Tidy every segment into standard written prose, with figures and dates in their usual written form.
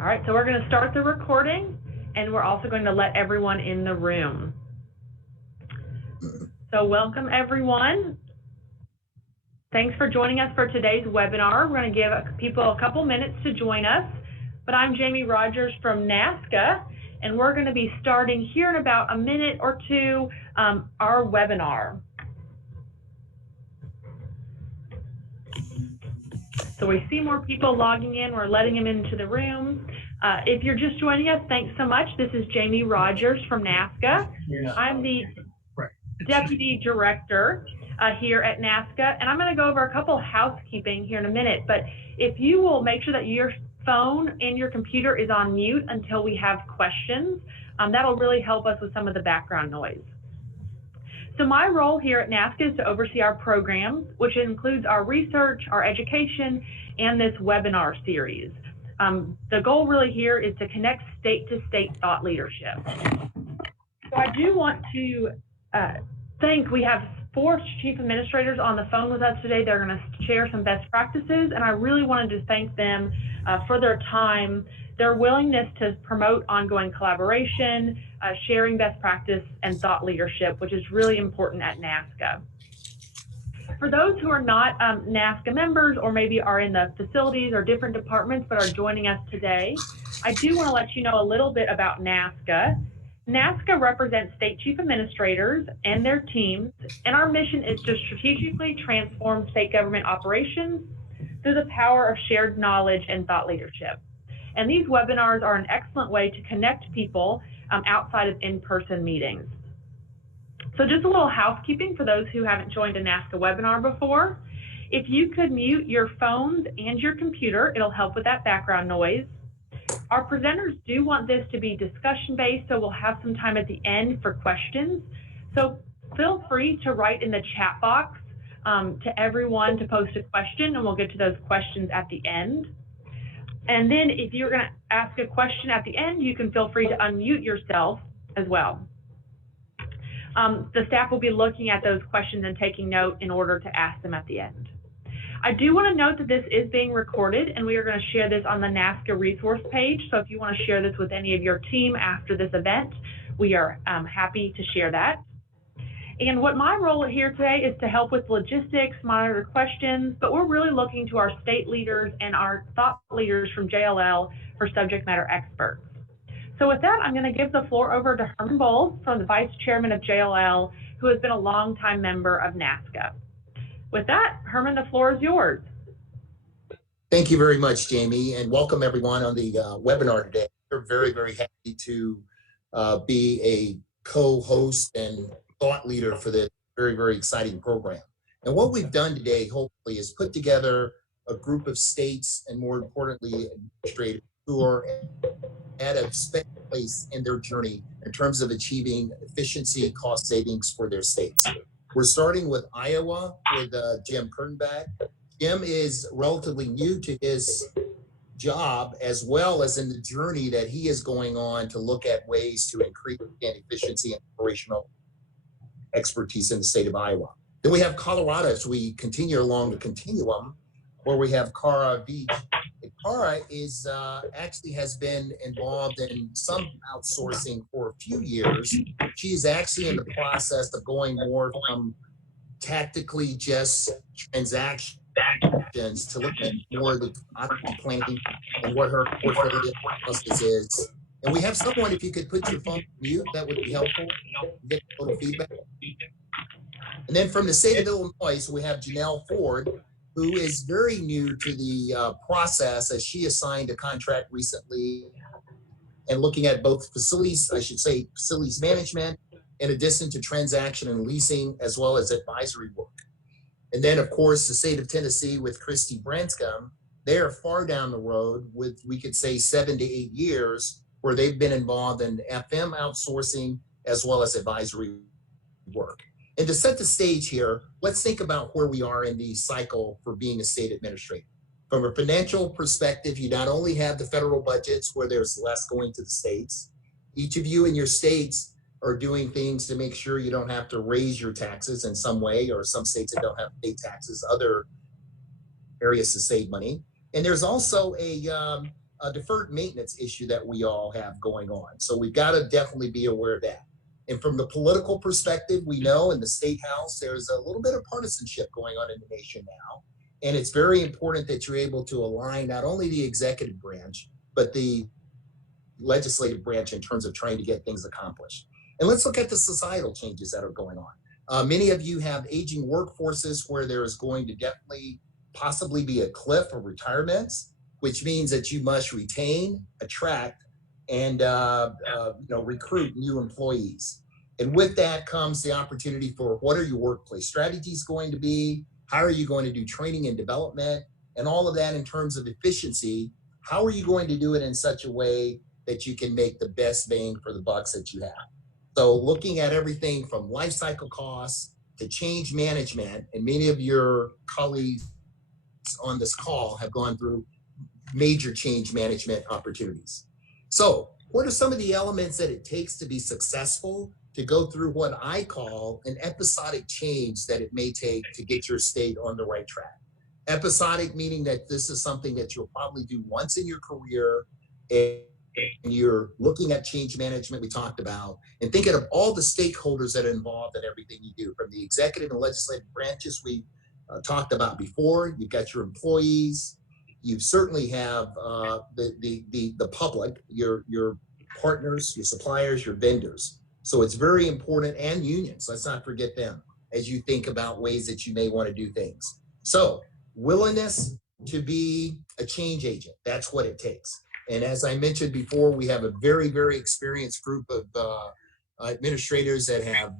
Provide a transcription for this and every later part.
All right, so we're going to start the recording, and we're also going to let everyone in the room. So welcome, everyone. Thanks for joining us for today's webinar. We're going to give people a couple minutes to join us, but I'm Jamie Rogers from NASCA, and we're going to be starting here in about a minute or two our webinar. So we see more people logging in. We're letting them into the room. If you're just joining us, thanks so much. This is Jamie Rogers from NASCA. I'm the Deputy Director here at NASCA, and I'm going to go over a couple housekeeping here in a minute. But if you will make sure that your phone and your computer is on mute until we have questions, that'll really help us with some of the background noise. So my role here at NASCA is to oversee our programs, which includes our research, our education, and this webinar series. The goal really here is to connect state-to-state thought leadership. So I do want to thank, we have 4 chief administrators on the phone with us today. They're going to share some best practices, and I really wanted to thank them for their time, their willingness to promote ongoing collaboration, sharing best practice, and thought leadership, which is really important at NASCA. For those who are not NASCA members or maybe are in the facilities or different departments but are joining us today, I do want to let you know a little bit about NASCA. NASCA represents state chief administrators and their teams, and our mission is to strategically transform state government operations through the power of shared knowledge and thought leadership. And these webinars are an excellent way to connect people outside of in-person meetings. So just a little housekeeping for those who haven't joined a NASCA webinar before. If you could mute your phones and your computer, it'll help with that background noise. Our presenters do want this to be discussion-based, so we'll have some time at the end for questions. So feel free to write in the chat box to everyone to post a question, and we'll get to those questions at the end. And then if you're going to ask a question at the end, you can feel free to unmute yourself as well. The staff will be looking at those questions and taking note in order to ask them at the end. I do want to note that this is being recorded, and we are going to share this on the NASCA resource page. So if you want to share this with any of your team after this event, we are happy to share that. And what my role here today is to help with logistics, monitor questions, but we're really looking to our state leaders and our thought leaders from JLL for subject matter experts. So with that, I'm going to give the floor over to Herman Bowles, from the Vice Chairman of JLL, who has been a longtime member of NASCA. With that, Herman, the floor is yours. Thank you very much, Jamie, and welcome everyone on the webinar today. We're very, very happy to be a co-host and thought leader for this very, very exciting program. And what we've done today, hopefully, is put together a group of states and, more importantly, administrators who are at a special place in their journey in terms of achieving efficiency, cost savings for their states. We're starting with Iowa with Jim Kurtenbach. Jim is relatively new to his job, as well as in the journey that he is going on to look at ways to increase efficiency and operational expertise in the state of Iowa. Then we have Colorado as we continue along the continuum, where we have Cara Beach. Cara is actually has been involved in some outsourcing for a few years. She is actually in the process of going more from tactically just transactions to look at more of the planning and what her portfolio process is. And we have someone, if you could put your phone on mute, that would be helpful. Get a little feedback. And then from the state of Illinois, we have Janelle Ford, who is very new to the process, as she assigned a contract recently and looking at both facilities, I should say facilities management, in addition to transaction and leasing, as well as advisory work. And then, of course, the state of Tennessee with Christy Branscombe, they are far down the road with, we could say, 7 to 8 years, where they've been involved in FM outsourcing as well as advisory work. And to set the stage here, let's think about where we are in the cycle for being a state administrator. From a financial perspective, you not only have the federal budgets where there's less going to the states. Each of you in your states are doing things to make sure you don't have to raise your taxes in some way, or some states that don't have to pay taxes, other areas to save money. And there's also a deferred maintenance issue that we all have going on. So we've got to definitely be aware of that. And from the political perspective, we know in the state house, there's a little bit of partisanship going on in the nation now. And it's very important that you're able to align not only the executive branch, but the legislative branch in terms of trying to get things accomplished. And let's look at the societal changes that are going on. Many of you have aging workforces where there is going to definitely possibly be a cliff of retirements, which means that you must retain, attract, and recruit new employees. And with that comes the opportunity for what are your workplace strategies going to be? How are you going to do training and development? And all of that in terms of efficiency. How are you going to do it in such a way that you can make the best bang for the bucks that you have? So looking at everything from life cycle costs to change management, and many of your colleagues on this call have gone through major change management opportunities. So what are some of the elements that it takes to be successful to go through what I call an episodic change that it may take to get your state on the right track? Episodic meaning that this is something that you'll probably do once in your career, and you're looking at change management we talked about, and thinking of all the stakeholders that are involved in everything you do, from the executive and legislative branches we talked about before. You've got your employees, you certainly have the public, your partners, your suppliers, your vendors. So it's very important, and unions, let's not forget them, as you think about ways that you may want to do things. So willingness to be a change agent, that's what it takes. And as I mentioned before, we have a very, very experienced group of administrators that have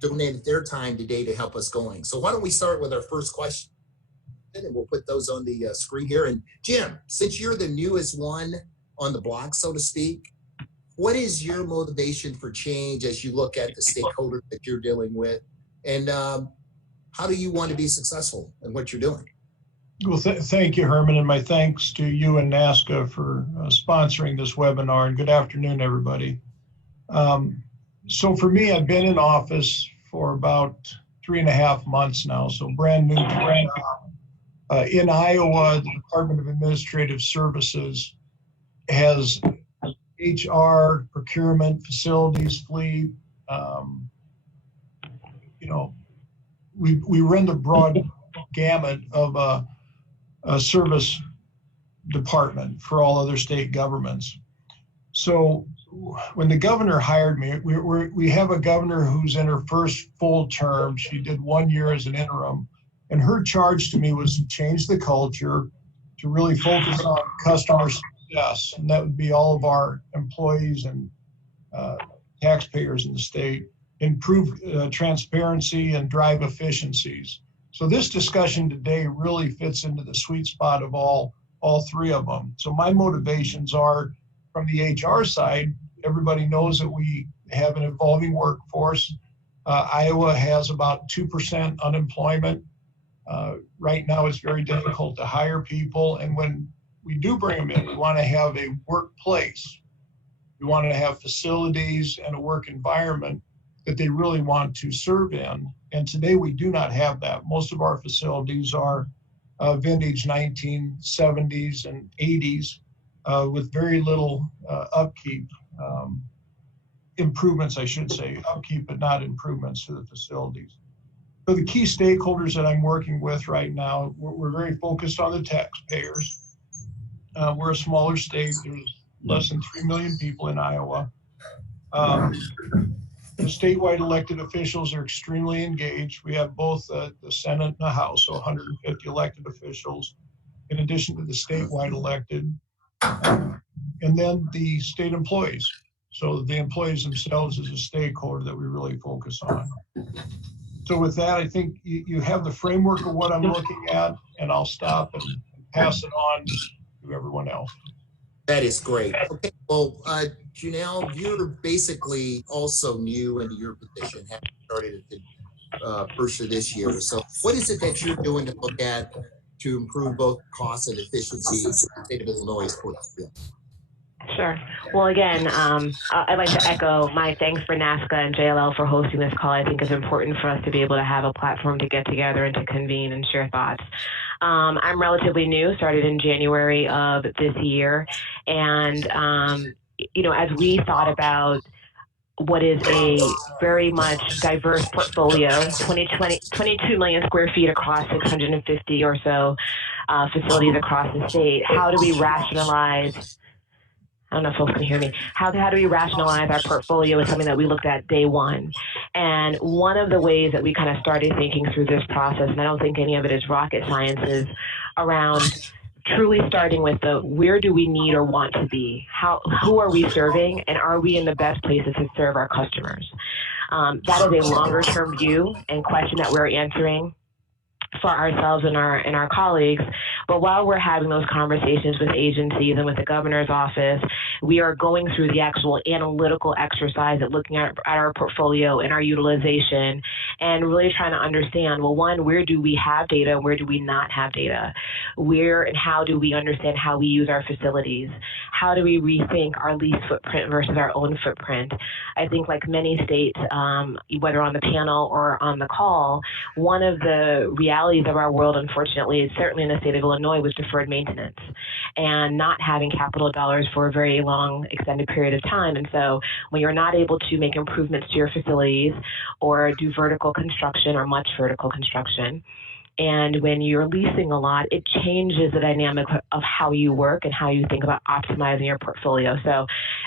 donated their time today to help us going. So why don't we start with our first question, and we'll put those on the screen here. And Jim, since you're the newest one on the block, so to speak, what is your motivation for change as you look at the stakeholders that you're dealing with? And how do you want to be successful in what you're doing? Well, thank you, Herman, and my thanks to you and NASCA for sponsoring this webinar, and good afternoon, everybody. So for me, I've been in office for about 3.5 months now, so brand new. In Iowa, the Department of Administrative Services has HR, procurement, facilities, fleet. We run the broad gamut of a service department for all other state governments. So when the governor hired me, we have a governor who's in her first full term. She did 1 year as an interim, and her charge to me was to change the culture, to really focus on customer success, and that would be all of our employees and taxpayers in the state, improve transparency and drive efficiencies. So this discussion today really fits into the sweet spot of all three of them. So my motivations are, from the HR side, everybody knows that we have an evolving workforce. Iowa has about 2% unemployment. Right now it's very difficult to hire people, and when we do bring them in, we want to have a workplace. We want to have facilities and a work environment that they really want to serve in. And today we do not have that. Most of our facilities are vintage 1970s and 80s with very little upkeep, improvements, I should say, upkeep, but not improvements to the facilities. So the key stakeholders that I'm working with right now, we're very focused on the taxpayers. We're a smaller state. There's less than 3 million people in Iowa. The statewide elected officials are extremely engaged. We have both the Senate and the House, so 150 elected officials, in addition to the statewide elected, and then the state employees. So the employees themselves is a stakeholder that we really focus on. So with that, I think you have the framework of what I'm looking at, and I'll stop and pass it on to everyone else. That is great. Okay, well, Janelle, you're basically also new into your position, having started at the first of this year. So what is it that you're doing to look at to improve both costs and efficiency in the state of Illinois' portfolio? Sure. Well, again, I'd like to echo my thanks for NASCA and JLL for hosting this call. I think it's important for us to be able to have a platform to get together and to convene and share thoughts. I'm relatively new, started in January of this year. And, as we thought about what is a very much diverse portfolio, 22 million square feet across 650 or so facilities across the state, how do we rationalize? I don't know if folks can hear me. How do we rationalize our portfolio is something that we looked at day one. And one of the ways that we kind of started thinking through this process, and I don't think any of it is rocket science, is around truly starting with the where do we need or want to be? Who are we serving? And are we in the best places to serve our customers? That is a longer term view and question that we're answering for ourselves and our colleagues. But while we're having those conversations with agencies and with the governor's office, we are going through the actual analytical exercise of looking at our portfolio and our utilization and really trying to understand, well, one, where do we have data? Where do we not have data? Where and how do we understand how we use our facilities? How do we rethink our lease footprint versus our own footprint? I think like many states, whether on the panel or on the call, one of the realities of our world, unfortunately, is certainly in the state of Illinois, was deferred maintenance and not having capital dollars for a very long, extended period of time. And so when you're not able to make improvements to your facilities or do vertical construction or much vertical construction, and when you're leasing a lot, it changes the dynamic of how you work and how you think about optimizing your portfolio. So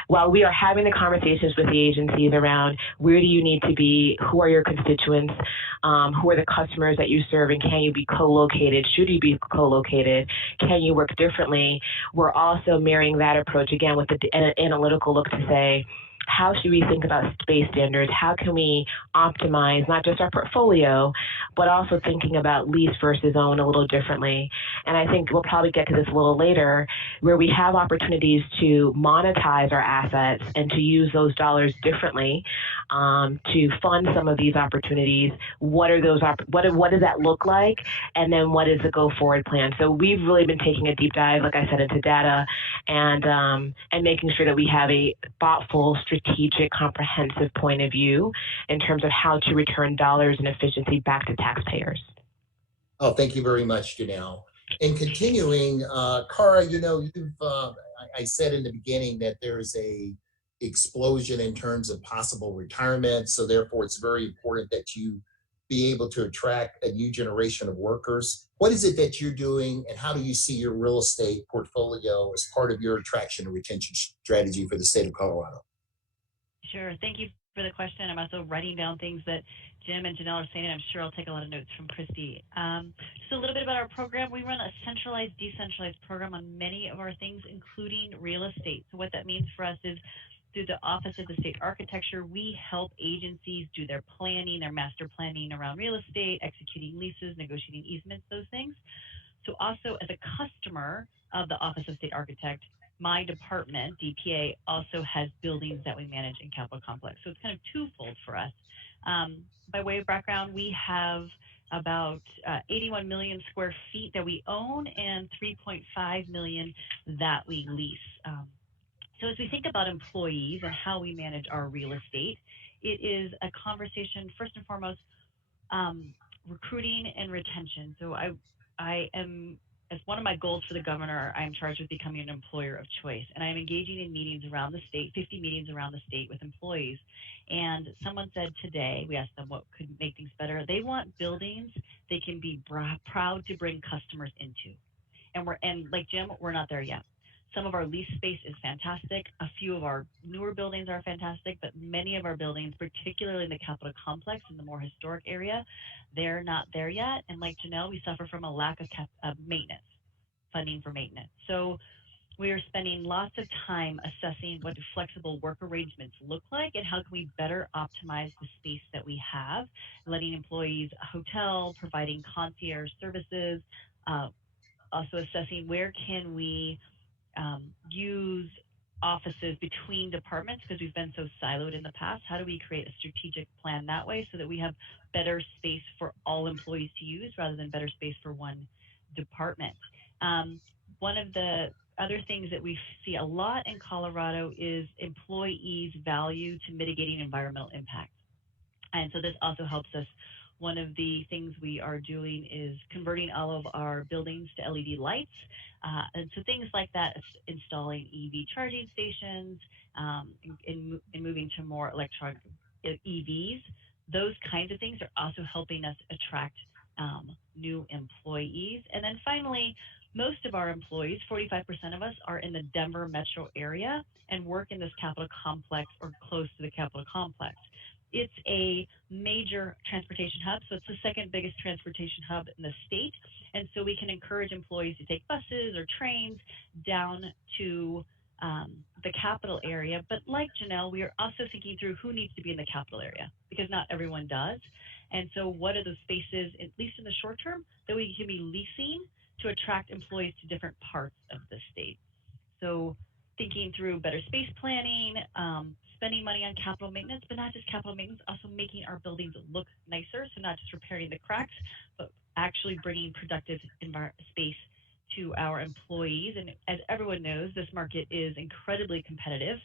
while we are having the conversations with the agencies around where do you need to be, who are your constituents, who are the customers that you serve, and can you be co-located, should you be co-located, can you work differently, we're also marrying that approach again with an analytical look to say, how should we think about space standards? How can we optimize not just our portfolio, but also thinking about lease versus own a little differently? And I think we'll probably get to this a little later, where we have opportunities to monetize our assets and to use those dollars differently to fund some of these opportunities. What are those? What does that look like? And then what is the go forward plan? So we've really been taking a deep dive, like I said, into data and making sure that we have a thoughtful, strategic, comprehensive point of view in terms of how to return dollars and efficiency back to taxpayers. Oh, thank you very much, Janelle. And continuing, Cara, I said in the beginning that there's a explosion in terms of possible retirement. So therefore, it's very important that you be able to attract a new generation of workers. What is it that you're doing, and how do you see your real estate portfolio as part of your attraction and retention strategy for the state of Colorado? Sure. Thank you for the question. I'm also writing down things that Jim and Janelle are saying, and I'm sure I'll take a lot of notes from Christy. Just a little bit about our program. We run a centralized, decentralized program on many of our things, including real estate. So what that means for us is through the Office of the State Architecture, we help agencies do their planning, their master planning around real estate, executing leases, negotiating easements, those things. So also as a customer of the Office of State Architect, my department, DPA, also has buildings that we manage in Capital Complex. So it's kind of twofold for us. By way of background, we have about 81 million square feet that we own and 3.5 million that we lease. So as we think about employees and how we manage our real estate, it is a conversation, first and foremost, recruiting and retention. So I am, as one of my goals for the governor, I am charged with becoming an employer of choice. And I'm engaging in meetings around the state, 50 meetings around the state with employees. And someone said today, we asked them what could make things better. They want buildings they can be proud to bring customers into. And like Jim, we're not there yet. Some of our lease space is fantastic. A few of our newer buildings are fantastic, but many of our buildings, particularly in the Capitol Complex in the more historic area, they're not there yet. And like Janelle, we suffer from a lack of maintenance, funding for maintenance. So we are spending lots of time assessing what do flexible work arrangements look like and how can we better optimize the space that we have, letting employees a hotel, providing concierge services, also assessing where can we use offices between departments because we've been so siloed in the past. How do we create a strategic plan that way so that we have better space for all employees to use rather than better space for one department? One of the other things that we see a lot in Colorado is employees' value to mitigating environmental impact. And so this also helps us one of the things we are doing is converting all of our buildings to LED lights. And so things like that, installing EV charging stations, and moving to more electronic EVs, those kinds of things are also helping us attract new employees. And then finally, most of our employees, 45% of us, are in the Denver metro area and work in this Capitol complex or close to the Capitol complex. It's a major transportation hub, so it's the second biggest transportation hub in the state. And so we can encourage employees to take buses or trains down to the Capitol area. But like Janelle, we are also thinking through who needs to be in the Capitol area, because not everyone does. And so what are the spaces, at least in the short term, that we can be leasing to attract employees to different parts of the state? So thinking through better space planning, spending money on capital maintenance, but not just capital maintenance, also making our buildings look nicer. So not just repairing the cracks, but actually bringing productive space to our employees. And as everyone knows, this market is incredibly competitive.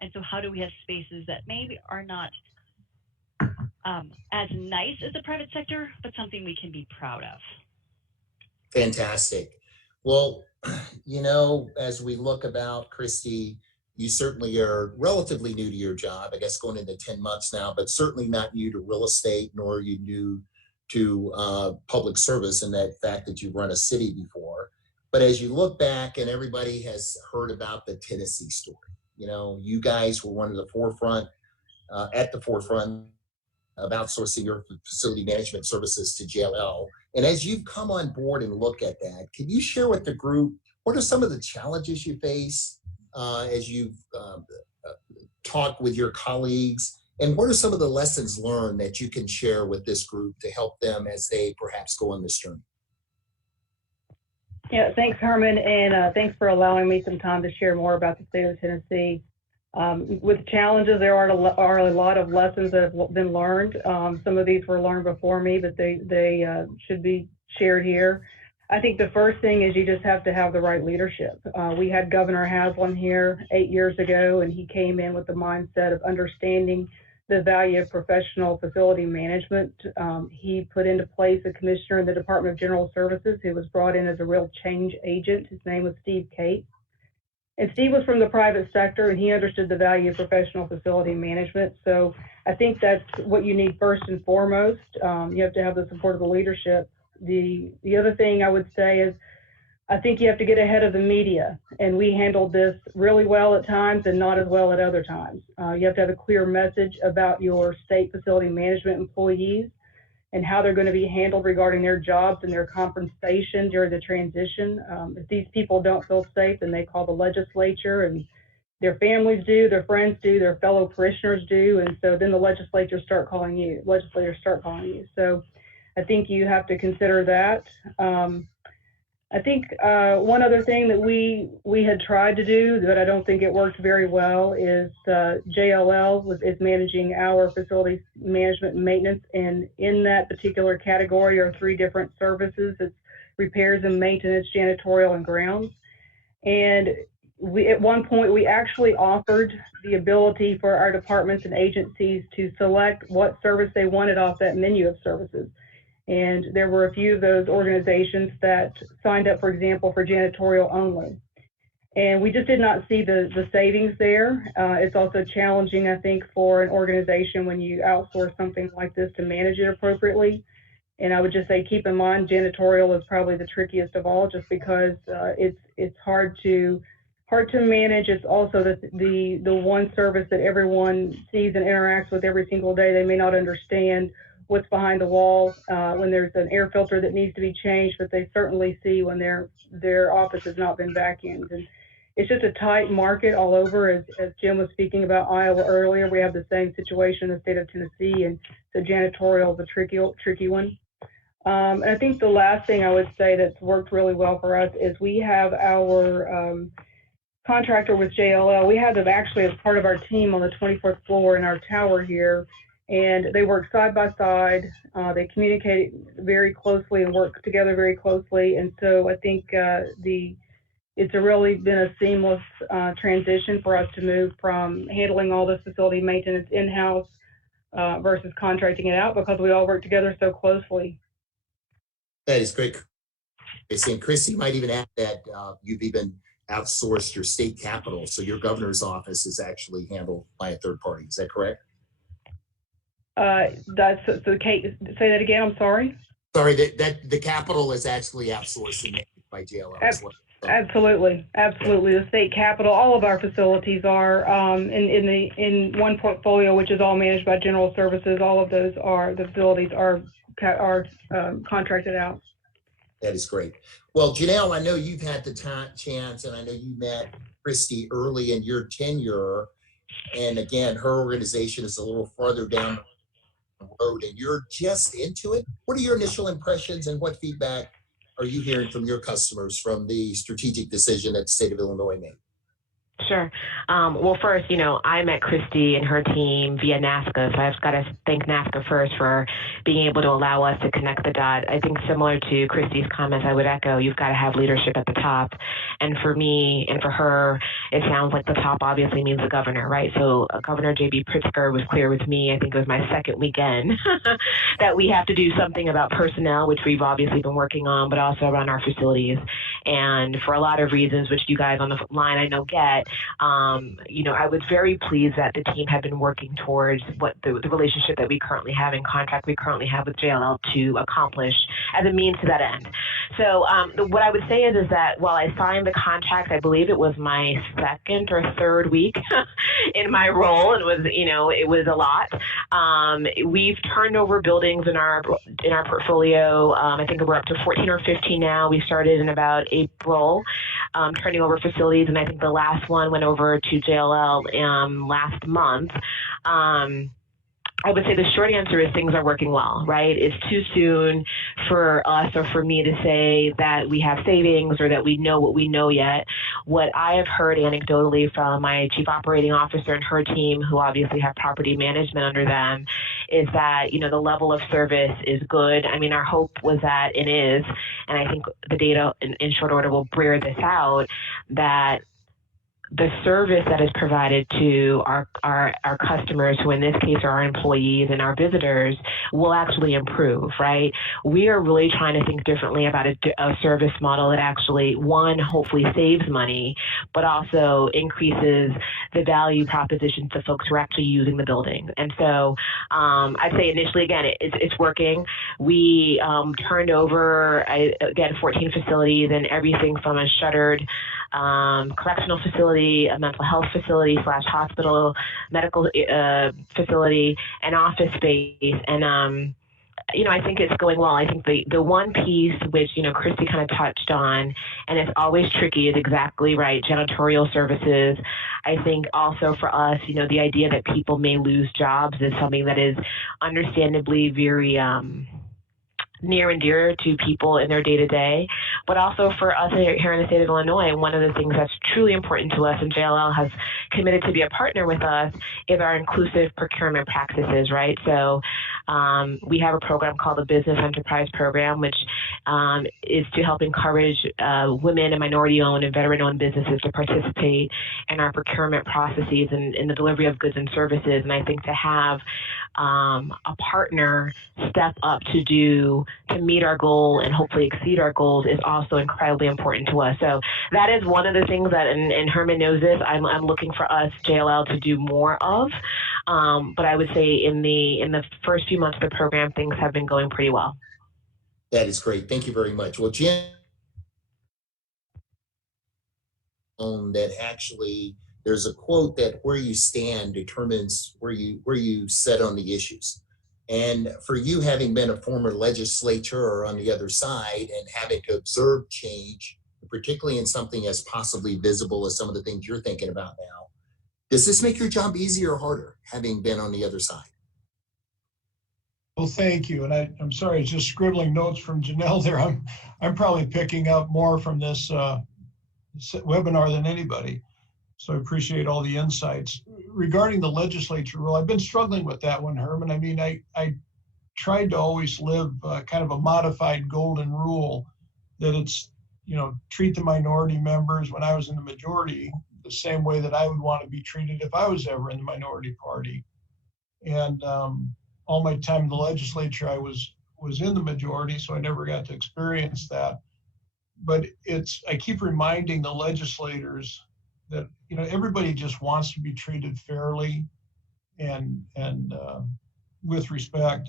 And so how do we have spaces that maybe are not as nice as the private sector, but something we can be proud of? Fantastic. Well, you know, as we look about, Christy, you certainly are relatively new to your job, I guess going into 10 months now, but certainly not new to real estate, nor are you new to public service in that fact that you've run a city before. But as you look back, and everybody has heard about the Tennessee story, you know, you guys were one of the forefront, at the forefront of outsourcing your facility management services to JLL. And as you've come on board and look at that, can you share with the group, what are some of the challenges you face as you've talked with your colleagues? And what are some of the lessons learned that you can share with this group to help them as they perhaps go on this journey? Yeah, thanks, Herman, and thanks for allowing me some time to share more about the state of Tennessee. With challenges, there are a lot of lessons that have been learned. Some of these were learned before me, but they should be shared here. I think the first thing is you just have to have the right leadership. We had Governor Haslam here 8 years ago, and he came in with the mindset of understanding the value of professional facility management. He put into place a commissioner in the Department of General Services who was brought in as a real change agent. His name was Steve Cates. And Steve was from the private sector, and he understood the value of professional facility management. So I think that's what you need first and foremost. You have to have the support of the leadership. The other thing I would say is I think you have to get ahead of the media. And we handled this really well at times and not as well at other times. You have to have a clear message about your state facility management employees and how they're going to be handled regarding their jobs and their compensation during the transition. If these people don't feel safe, then they call the legislature, and their families do, their friends do, their fellow parishioners do, and so then the legislators start calling you. So I think you have to consider that. I think one other thing that we had tried to do, but I don't think it worked very well, is JLL is managing our facilities management and maintenance, and in that particular category are 3 different services. It's repairs and maintenance, janitorial, and grounds. And at one point, we actually offered the ability for our departments and agencies to select what service they wanted off that menu of services. And there were a few of those organizations that signed up, for example, for janitorial only. And we just did not see the savings there. It's also challenging, I think, for an organization when you outsource something like this to manage it appropriately. And I would just say, keep in mind, janitorial is probably the trickiest of all, just because it's hard to manage. It's also the one service that everyone sees and interacts with every single day. They may not understand what's behind the wall when there's an air filter that needs to be changed, but they certainly see when their office has not been vacuumed. And it's just a tight market all over. As Jim was speaking about Iowa earlier, we have the same situation in the state of Tennessee, and so janitorial is a tricky one. And I think the last thing I would say that's worked really well for us is we have our contractor with JLL. We had them actually as part of our team on the 24th floor in our tower here. And they work side by side. They communicate very closely and work together very closely. And so I think it's really been a seamless transition for us to move from handling all this facility maintenance in-house versus contracting it out because we all work together so closely. That is great. And Christy might even add that you've even outsourced your state capital. So your governor's office is actually handled by a third party. Is that correct? So Kate, say that again. I'm sorry. Sorry, that the capital is actually outsourced and managed by JLL as well. So, Absolutely. The state capital, all of our facilities are in one portfolio, which is all managed by General Services. All of those the facilities are contracted out. that is great. Well, Janelle, I know you've had the chance, and I know you met Christy early in your tenure. And again, her organization is a little farther down the road, and you're just into it. What are your initial impressions, and what feedback are you hearing from your customers from the strategic decision that the state of Illinois made? Sure. Well, first, I met Christy and her team via NAFCA, so I've got to thank NAFCA first for being able to allow us to connect the dot. I think similar to Christy's comments, I would echo, you've got to have leadership at the top. And for me and for her, it sounds like the top obviously means the governor, right? So Governor J.B. Pritzker was clear with me, I think it was my second weekend, that we have to do something about personnel, which we've obviously been working on, but also around our facilities. And for a lot of reasons, which you guys on the line I know get, I was very pleased that the team had been working towards what the relationship that we currently have in contract we currently have with JLL to accomplish as a means to that end. So what I would say is that while I signed the contract, I believe it was my second or third week in my role, and it was a lot. We've turned over buildings in our portfolio. I think we're up to 14 or 15 now. We started in about April, turning over facilities, and I think the last one went over to JLL last month. I would say the short answer is things are working well, right? It's too soon for us or for me to say that we have savings or that we know what we know yet. What I have heard anecdotally from my chief operating officer and her team, who obviously have property management under them, is that, the level of service is good. I mean, our hope was that it is, and I think the data in short order will bear this out, that the service that is provided to our customers, who in this case are our employees and our visitors, will actually improve, right? We are really trying to think differently about a service model that actually, one, hopefully saves money, but also increases the value proposition to folks who are actually using the building. And so I'd say initially, again, it's working. We turned over, 14 facilities, and everything from a shuttered correctional facility, a mental health facility / hospital, medical facility, and office space. And, I think it's going well. I think the one piece which, Christy kind of touched on, and it's always tricky, is exactly right, janitorial services. I think also for us, the idea that people may lose jobs is something that is understandably very near and dear to people in their day-to-day, but also for us here in the state of Illinois, one of the things that's truly important to us, and JLL has committed to be a partner with us, is our inclusive procurement practices, right? So we have a program called the Business Enterprise Program, which is to help encourage women and minority-owned and veteran-owned businesses to participate in our procurement processes and in the delivery of goods and services. And I think to have a partner step up to meet our goal and hopefully exceed our goals is also incredibly important to us. So that is one of the things that, and Herman knows this, I'm looking for us, JLL, to do more of. But I would say in the first few months of the program, things have been going pretty well. That is great. Thank you very much. Well, Jen, that actually there's a quote that where you stand determines where you set on the issues. And for you, having been a former legislature or on the other side and having to observe change, particularly in something as possibly visible as some of the things you're thinking about now, does this make your job easier or harder, having been on the other side? Well, thank you. And I'm sorry, it's just scribbling notes from Janelle there. I'm probably picking up more from this webinar than anybody. So I appreciate all the insights. Regarding the legislature rule, I've been struggling with that one, Herman. I mean, I tried to always live kind of a modified golden rule that it's, treat the minority members when I was in the majority the same way that I would want to be treated if I was ever in the minority party. And all my time in the legislature, I was in the majority, so I never got to experience that. But I keep reminding the legislators that, you know, everybody just wants to be treated fairly and with respect.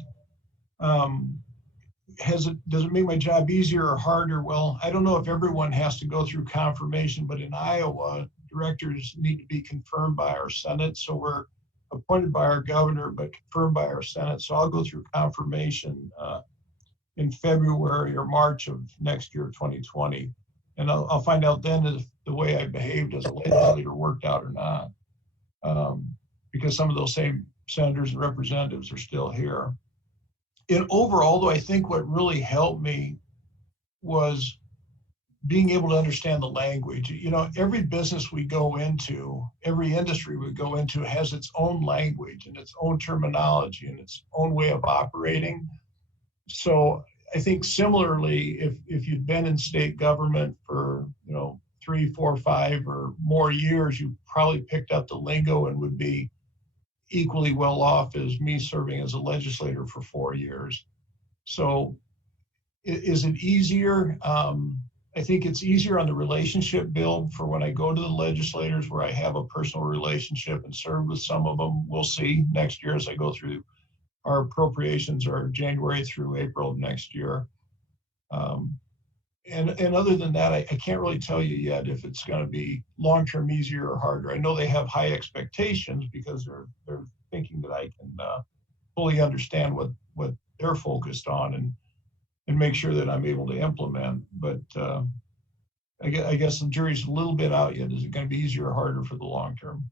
Does it make my job easier or harder? Well, I don't know if everyone has to go through confirmation, but in Iowa, directors need to be confirmed by our Senate. So we're appointed by our governor, but confirmed by our Senate. So I'll go through confirmation in February or March of next year, 2020. And I'll find out then if the way I behaved as a legislator worked out or not. Because some of those same senators and representatives are still here. And overall, though, I think what really helped me was being able to understand the language. You know, every business we go into, every industry we go into has its own language and its own terminology and its own way of operating. So I think similarly, if you've been in state government for, you know, 3, 4, 5 or more years, you probably picked up the lingo and would be equally well off as me serving as a legislator for 4 years. So is it easier? I think it's easier on the relationship build for when I go to the legislators where I have a personal relationship and serve with some of them. We'll see next year as I go through our appropriations are January through April of next year. And other than that, I can't really tell you yet if it's going to be long-term easier or harder. I know they have high expectations because they're thinking that I can fully understand what they're focused on and make sure that I'm able to implement. But I guess the jury's a little bit out yet. Is it going to be easier or harder for the long term?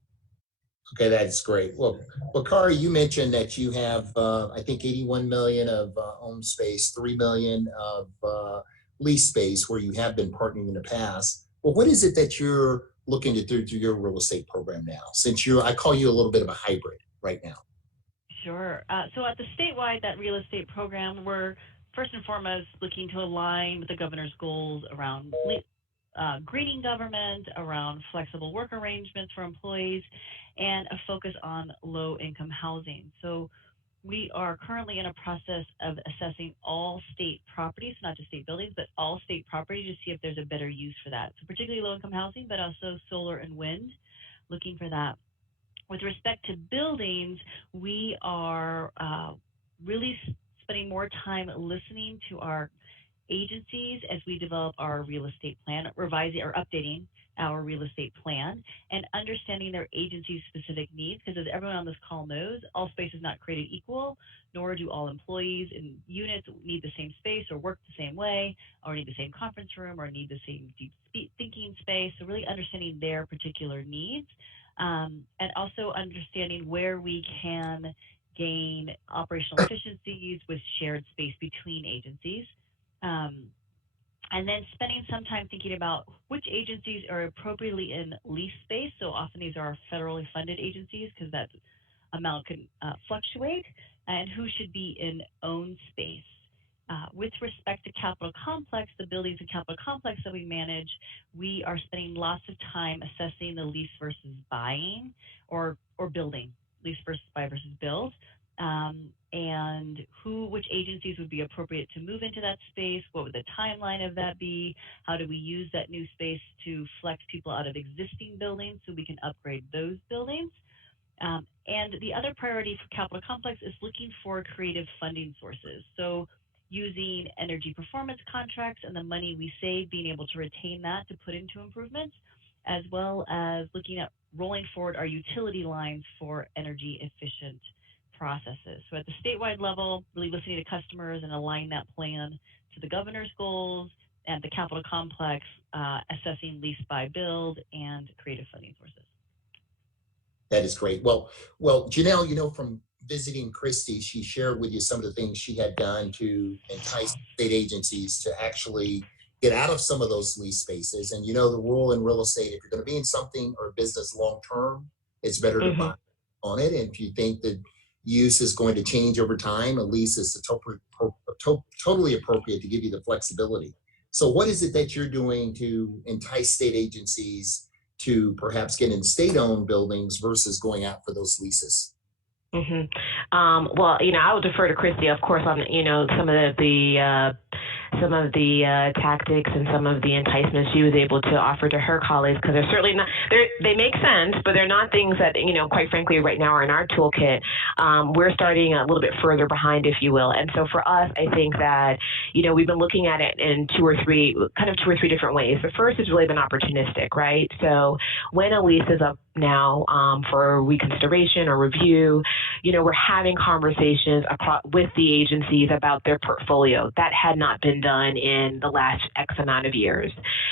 Okay, that's great. Well, Kari, you mentioned that you have, I think, 81 million of owned space, 3 million of lease space where you have been partnering in the past. Well, what is it that you're looking to do through your real estate program now? Since I call you a little bit of a hybrid right now. Sure. So at the statewide, that real estate program, we're first and foremost looking to align with the governor's goals around greening government, around flexible work arrangements for employees, and a focus on low-income housing. So we are currently in a process of assessing all state properties, not just state buildings, but all state property to see if there's a better use for that. So particularly low-income housing, but also solar and wind, looking for that. With respect to buildings, we are really spending more time listening to our agencies as we develop our real estate plan, revising or updating our real estate plan, and understanding their agency's specific needs, because as everyone on this call knows, all space is not created equal, nor do all employees in units need the same space or work the same way, or need the same conference room, or need the same deep thinking space. So really understanding their particular needs, and also understanding where we can gain operational efficiencies with shared space between agencies. And then spending some time thinking about which agencies are appropriately in lease space. So often these are federally funded agencies because that amount can fluctuate, and who should be in owned space. With respect to capital complex, the buildings and capital complex that we manage, we are spending lots of time assessing the lease versus buying or building, lease versus buy versus build. And which agencies would be appropriate to move into that space? What would the timeline of that be? How do we use that new space to flex people out of existing buildings so we can upgrade those buildings? And the other priority for capital complex is looking for creative funding sources. So using energy performance contracts and the money we save, being able to retain that to put into improvements, as well as looking at rolling forward our utility lines for energy efficient processes. So at the statewide level, really listening to customers and aligning that plan to the governor's goals, and the capital complex, assessing lease buy build and creative funding sources. That is great. Well, Janelle, you know, from visiting Christie, she shared with you some of the things she had done to entice state agencies to actually get out of some of those lease spaces. And you know, the rule in real estate, if you're going to be in something or business long term, it's better to buy on it. And if you think that use is going to change over time, a lease is totally appropriate to give you the flexibility. So what is it that you're doing to entice state agencies to perhaps get in state-owned buildings versus going out for those leases? Well, I will defer to Christy, of course, on some of the tactics and some of the enticements she was able to offer to her colleagues, because they're certainly not, they make sense, but they're not things that, quite frankly, right now are in our toolkit. We're starting a little bit further behind, if you will. And so for us, I think that, we've been looking at it in two or three different ways. The first has really been opportunistic, right? So when a lease is up now for reconsideration or review, we're having conversations with the agencies about their portfolio. That had not been done in the last X amount of years.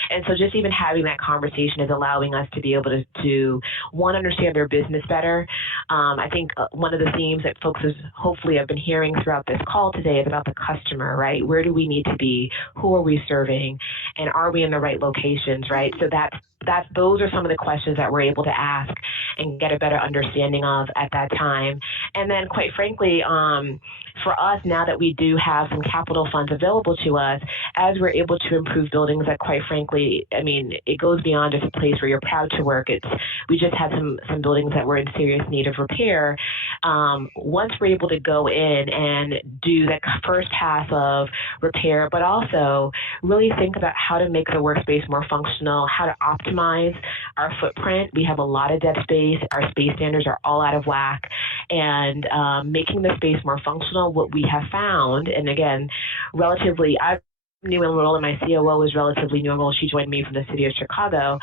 And so just even having that conversation is allowing us to be able to one, understand their business better. I think one of the themes that folks hopefully have been hearing throughout this call today is about the customer, right? Where do we need to be? Who are we serving? And are we in the right locations, right? So those are some of the questions that we're able to ask and get a better understanding of at that time. And then quite frankly, for us, now that we do have some capital funds available to us, as we're able to improve buildings that quite frankly, it goes beyond just a place where you're proud to work. We just had some buildings that were in serious need of repair. Once we're able to go in and do that first pass of repair, but also really think about how to make the workspace more functional, how to optimize our footprint. We have a lot of dead space. Our space standards are all out of whack, and making the space more functional. What we have found, and again, relatively, I'm new enrolled and my COO was relatively new enrolled. She joined me from the city of Chicago.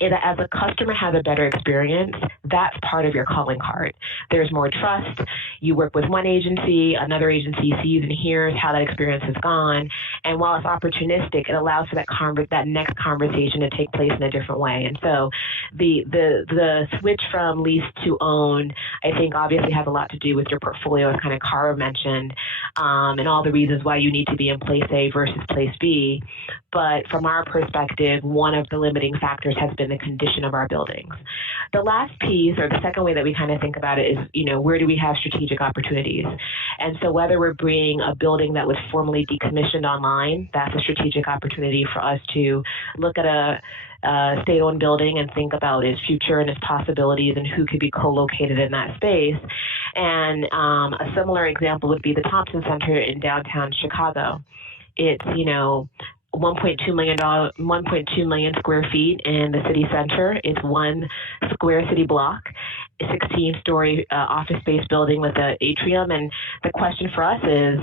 As a customer has a better experience, that's part of your calling card. There's more trust. You work with one agency, another agency sees and hears how that experience has gone. And while it's opportunistic, it allows for that next conversation to take place in a different way. And so the switch from lease to own, I think obviously has a lot to do with your portfolio, as kind of Cara mentioned, and all the reasons why you need to be in place A versus place B. But from our perspective, one of the limiting factors has been the condition of our buildings. The last piece, or the second way that we kind of think about it, is, where do we have strategic opportunities? And so whether we're bringing a building that was formerly decommissioned online, that's a strategic opportunity for us to look at a state-owned building and think about its future and its possibilities and who could be co-located in that space. And a similar example would be the Thompson Center in downtown Chicago. It's, 1.2 million square feet in the city center. It's one square city block, a 16-story office space building with an atrium. And the question for us is,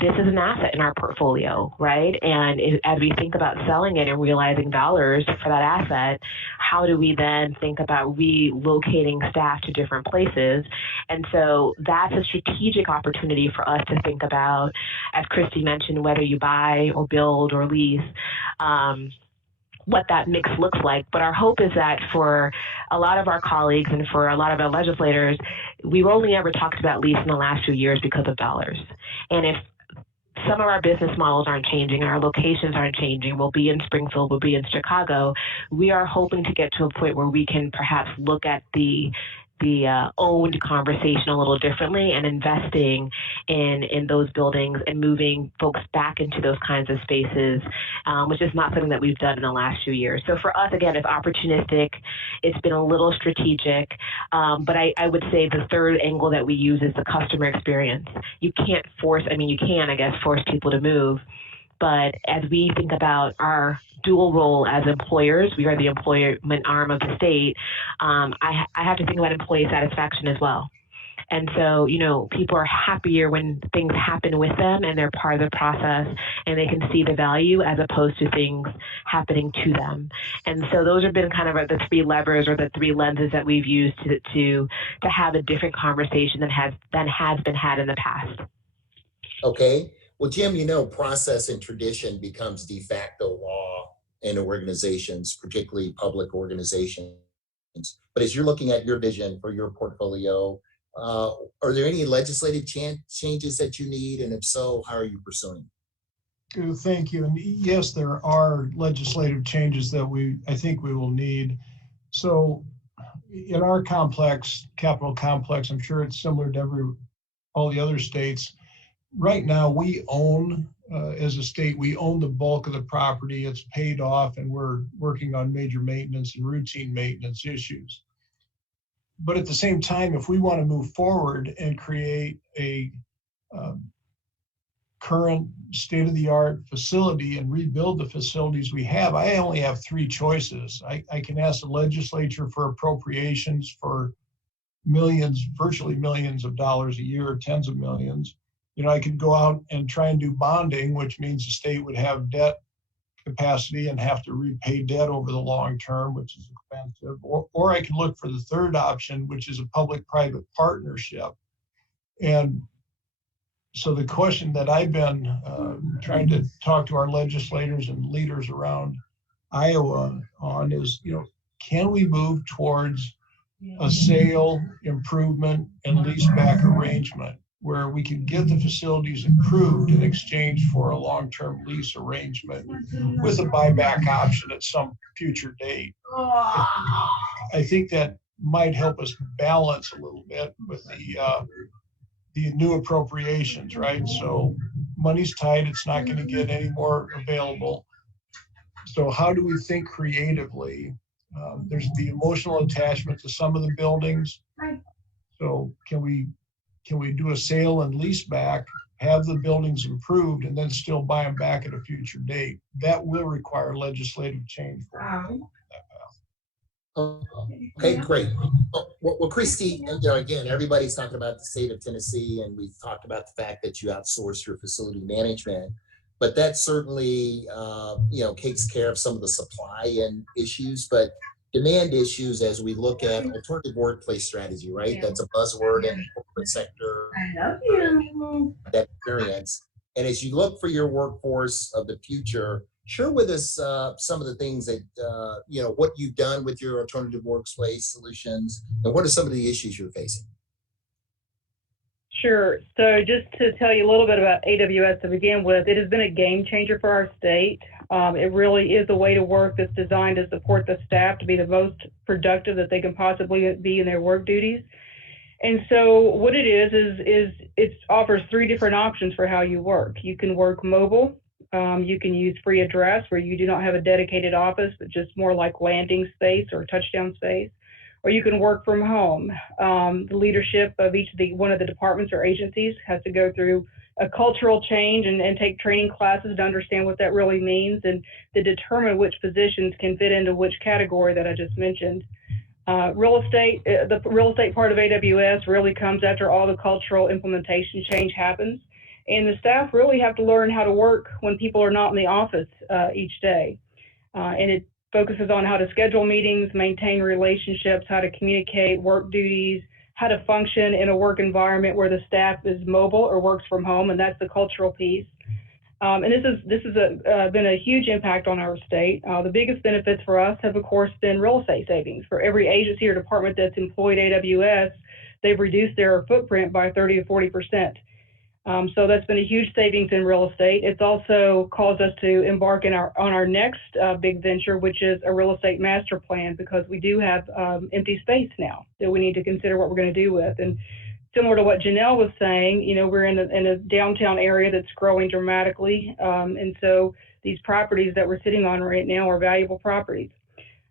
this is an asset in our portfolio, right? And as we think about selling it and realizing dollars for that asset, how do we then think about relocating staff to different places? And so that's a strategic opportunity for us to think about, as Christy mentioned, whether you buy or build or lease, what that mix looks like. But our hope is that for a lot of our colleagues and for a lot of our legislators, we've only ever talked about lease in the last few years because of dollars. And if some of our business models aren't changing, our locations aren't changing, we'll be in Springfield, we'll be in Chicago, we are hoping to get to a point where we can perhaps look at the owned conversation a little differently and investing in those buildings and moving folks back into those kinds of spaces, which is not something that we've done in the last few years. So for us, again, it's opportunistic. It's been a little strategic, but I would say the third angle that we use is the customer experience. You can't force, you can, I guess, force people to move. But as we think about our dual role as employers, we are the employment arm of the state, I have to think about employee satisfaction as well. And so, people are happier when things happen with them and they're part of the process and they can see the value as opposed to things happening to them. And so those have been kind of the three levers or the three lenses that we've used to have a different conversation than has been had in the past. Okay. Well, Jim, process and tradition becomes de facto law in organizations, particularly public organizations. But as you're looking at your vision for your portfolio, are there any legislative changes that you need? And if so, how are you pursuing? Thank you. And yes, there are legislative changes that I think we will need. So in our capital complex, I'm sure it's similar to all the other states. Right now, we own, as a state, we own the bulk of the property. It's paid off, and we're working on major maintenance and routine maintenance issues. but at the same time, if we want to move forward and create a current state-of-the-art facility and rebuild the facilities we have, I only have three choices. I can ask the legislature for appropriations for millions, virtually millions of dollars a year, tens of millions. You know, I could go out and try and do bonding, which means the state would have debt capacity and have to repay debt over the long term, which is expensive. Or I can look for the third option, which is a public-private partnership. And so the question that I've been trying to talk to our legislators and leaders around Iowa on is, you know, can we move towards a sale, improvement, and leaseback arrangement where we can get the facilities improved in exchange for a long-term lease arrangement with a buyback option at some future date? I think that might help us balance a little bit with the new appropriations, right? So money's tight, it's not going to get any more available. So how do we think creatively? There's the emotional attachment to some of the buildings. So can we do a sale and lease back, have the buildings improved, and then still buy them back at a future date? That will require legislative change for that path. Okay, great. Well, Christy, you know, again, everybody's talking about the state of Tennessee, and we've talked about the fact that you outsource your facility management, but that certainly, you know, takes care of some of the supply and issues, but demand issues as we look at alternative workplace strategy, right? That's a buzzword in the corporate sector. I love you. That experience. And as you look for your workforce of the future, share with us some of the things that, you know, what you've done with your alternative workplace solutions, and what are some of the issues you're facing? Sure. So just to tell you a little bit about AWS to begin with, it has been a game changer for our state. It really is a way to work that's designed to support the staff to be the most productive that they can possibly be in their work duties. And so what it is it offers three different options for how you work. You can work mobile. You can use free address where you do not have a dedicated office, but just more like landing space or touchdown space. Or you can work from home. The leadership of one of the departments or agencies has to go through a cultural change and take training classes to understand what that really means and to determine which positions can fit into which category that I just mentioned. Real estate, the real estate part of AWS really comes after all the cultural implementation change happens. And the staff really have to learn how to work when people are not in the office each day. And it focuses on how to schedule meetings, maintain relationships, how to communicate work duties, how to function in a work environment where the staff is mobile or works from home, and that's the cultural piece. And this has been a huge impact on our state. The biggest benefits for us have, of course, been real estate savings. For every agency or department that's employed AWS, they've reduced their footprint by 30 to 40%. So that's been a huge savings in real estate. It's also caused us to embark on our next big venture, which is a real estate master plan, because we do have empty space now that we need to consider what we're going to do with. And similar to what Janelle was saying, you know, we're in a downtown area that's growing dramatically. And so these properties that we're sitting on right now are valuable properties.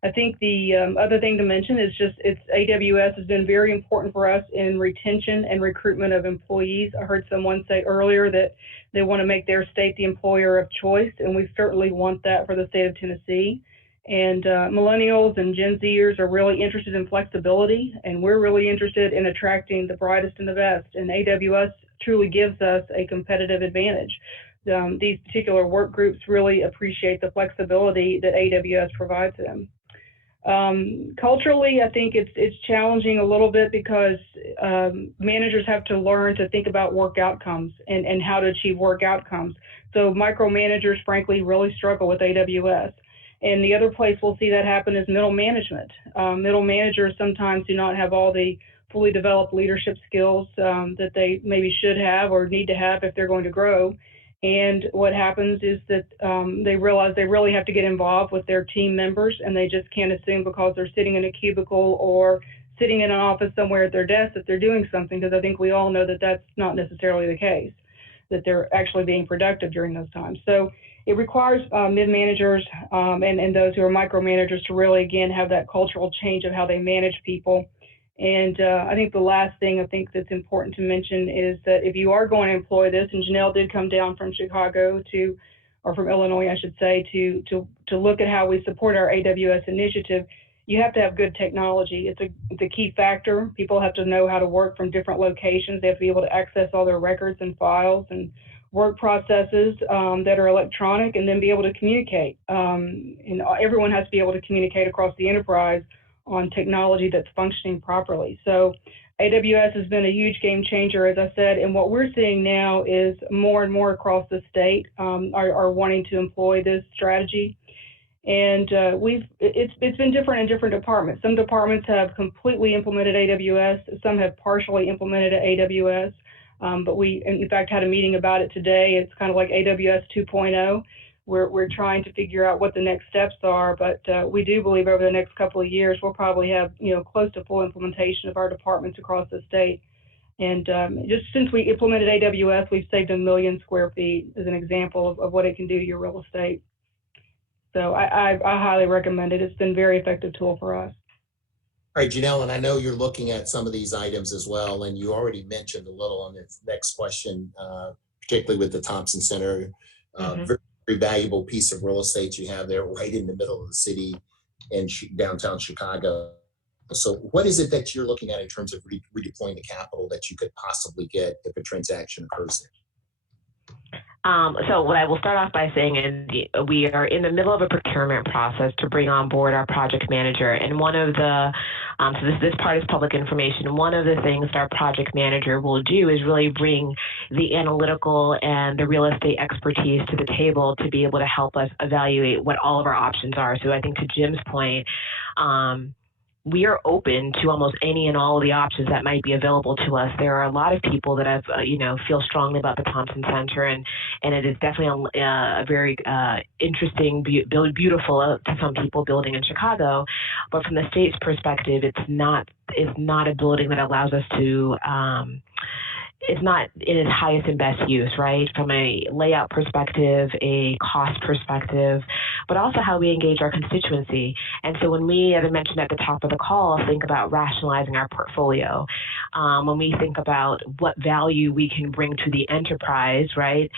I think the other thing to mention is just AWS has been very important for us in retention and recruitment of employees. I heard someone say earlier that they want to make their state the employer of choice, and we certainly want that for the state of Tennessee. And millennials and Gen Zers are really interested in flexibility, and we're really interested in attracting the brightest and the best. And AWS truly gives us a competitive advantage. These particular work groups really appreciate the flexibility that AWS provides them. Culturally, I think it's challenging a little bit because managers have to learn to think about work outcomes and how to achieve work outcomes. So micromanagers, frankly, really struggle with AWS. And the other place we'll see that happen is middle management. Middle managers sometimes do not have all the fully developed leadership skills that they maybe should have or need to have if they're going to grow. And what happens is that they realize they really have to get involved with their team members, and they just can't assume because they're sitting in a cubicle or sitting in an office somewhere at their desk that they're doing something, because I think we all know that that's not necessarily the case, that they're actually being productive during those times. So it requires mid-managers and those who are micromanagers to really, again, have that cultural change of how they manage people. And I think the last thing I think that's important to mention is that if you are going to employ this, and Janelle did come down from Chicago or from Illinois, I should say, to look at how we support our AWS initiative, you have to have good technology. It's a key factor. People have to know how to work from different locations. They have to be able to access all their records and files and work processes that are electronic, and then be able to communicate. And everyone has to be able to communicate across the enterprise on technology that's functioning properly. So AWS has been a huge game changer, as I said, and what we're seeing now is more and more across the state are wanting to employ this strategy. And it's been different in different departments. Some departments have completely implemented AWS, some have partially implemented AWS, but we, in fact, had a meeting about it today. It's kind of like AWS 2.0. We're trying to figure out what the next steps are, but we do believe over the next couple of years we'll probably have close to full implementation of our departments across the state. And just since we implemented AWS, we've saved 1 million square feet as an example of what it can do to your real estate. So I highly recommend it. It's been a very effective tool for us. All right, Janelle, and I know you're looking at some of these items as well, and you already mentioned a little on this next question, particularly with the Thompson Center. Very valuable piece of real estate you have there right in the middle of the city in downtown Chicago. So what is it that you're looking at in terms of redeploying the capital that you could possibly get if a transaction occurs there? So what I will start off by saying is we are in the middle of a procurement process to bring on board our project manager. And one of the, so this part is public information. One of the things that our project manager will do is really bring the analytical and the real estate expertise to the table to be able to help us evaluate what all of our options are. So I think to Jim's point, we are open to almost any and all of the options that might be available to us. There are a lot of people that have, feel strongly about the Thompson Center, and it is definitely a very interesting, beautiful to some people building in Chicago. But from the state's perspective, it's not a building that allows us to. It's not in its highest and best use, right? From a layout perspective, a cost perspective, but also how we engage our constituency. And so when we, as I mentioned at the top of the call, think about rationalizing our portfolio, when we think about what value we can bring to the enterprise, right?